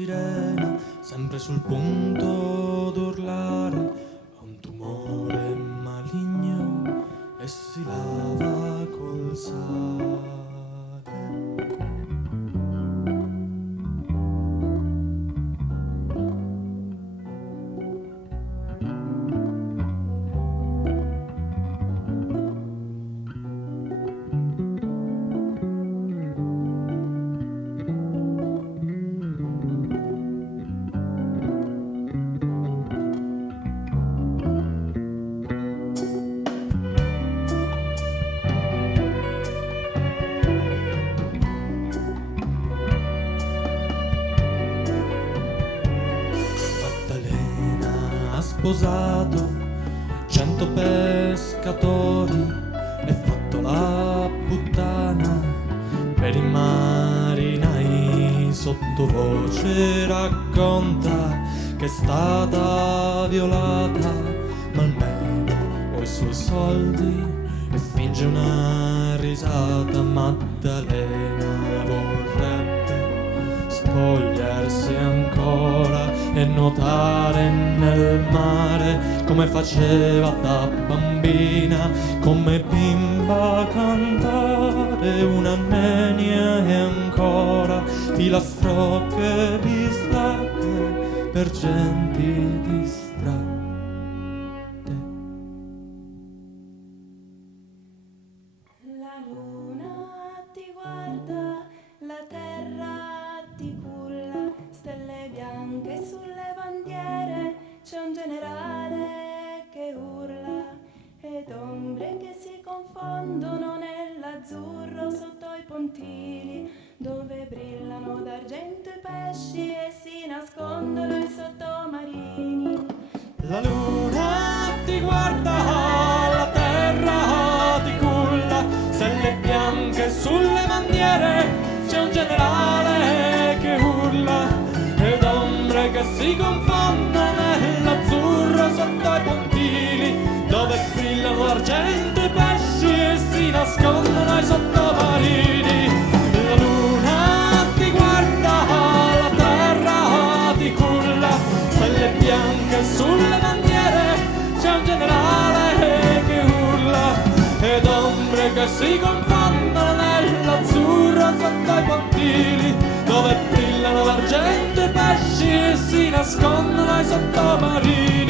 sirena, sempre sul punto d'urlare, ha un tumore maligno e si lava col sale. Sposato 100 pescatori e fatto la puttana per i marinai. Sottovoce racconta che è stata violata, ma almeno ho i suoi soldi e finge una risata. Maddalena vorrebbe spogliarsi ancora e nuotare nel mare come faceva da bambina, come bimba cantare una nenia e ancora filastrocche bistacche per genti distratte. La luna ti guarda, la terra ti culla, stelle bianche sulle bandiere, c'è un generale che urla ed ombre che si confondono nell'azzurro sotto i pontili dove brillano d'argento i pesci e si nascondono i sottomarini. La luna ti guarda, la terra ti culla, stelle bianche sulle bandiere, c'è un generale che urla ed ombre che si confondono nell'azzurro sotto i pontili dove brillano l'argento i pesci e si nascondono i sottomarini. La luna ti guarda, la terra ti culla, stelle bianche sulle bandiere, c'è un generale che urla ed ombre che si confondono nell'azzurro sotto i pontili dove brillano l'argento i pesci e si nascondono i sottomarini.